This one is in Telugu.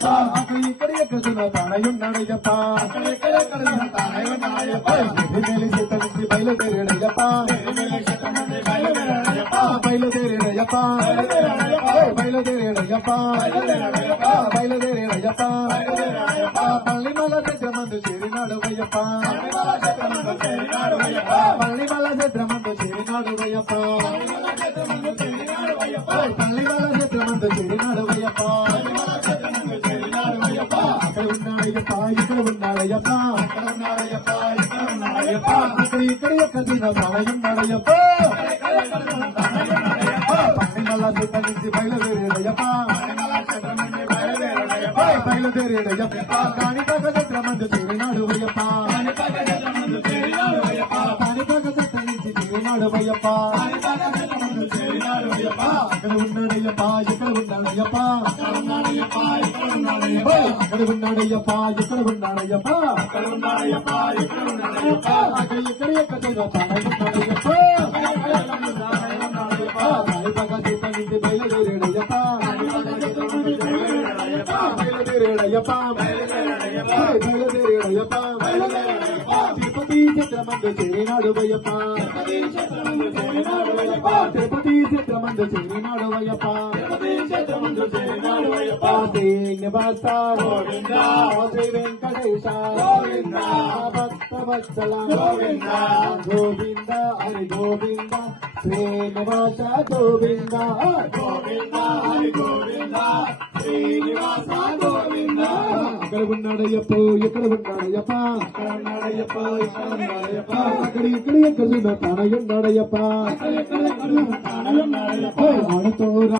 ఇక్కడ ఎక్కడ తానయున్నాడయ్యప్ప సీత నుంచి బయలుదేరాడయ్యప్ప బయలుదేరాడయ్యప్ప పల్లిమల చంద్రమందు చేరినాడు అయ్యప్ప పల్లిమల చంద్రమందు చేరినాడు అయ్యప్ప పల్లిమల చంద్రమందు చేరినాడు అయ్యప్ప అక్కడ ఉన్నాడయ్యప్ప ఇక్కడ ఉన్నాడయ్యప్ప ఇక్కడ ఎక్కడ తానయున్నాడయ్యప్ప పల్లిమల సీత నుంచి బయలుదేరాడయ్యప్ప బయలుదేరాడయ్యప్ప కాణిపాక చంద్రమందు చేరినాడు అయ్యప్ప కాణిపాక చంద్ర నుంచి చేరినాడు అయ్యప్ప అక్కడ ఉన్నాడయ్యప్ప ఇక్కడ ఉన్నాడయ్యప్ప అక్కడ ఉన్నాడయ్యప్ప ఇక్కడ ఉన్నాడయ్యప్ప అక్కడ ఇక్కడ ఎక్కడ తానయున్నాడయ్యప్ప కాణిపాక సీత నుంచి బయలుదేరాడయ్యప్ప తిరుపతి చంద్రమందు చేరినాడు అయ్యప్ప తిరుపతి చంద్రమందు చేరినాడు అయ్యప్ప శ్రీనివాస శ్రీ వెంకటేశ భక్త వత్సల గోవింద హరి గోవింద శ్రీనివాస గోవింద హరి గోవింద శ్రీనివాస గోవింద అక్కడ ఉన్నాడయ్యప్ప ఇక్కడ ఉన్నాడయ్యప్ప అక్కడ ఇక్కడ ఎక్కడ తానయున్నాడయ్యప్ప ఆడతో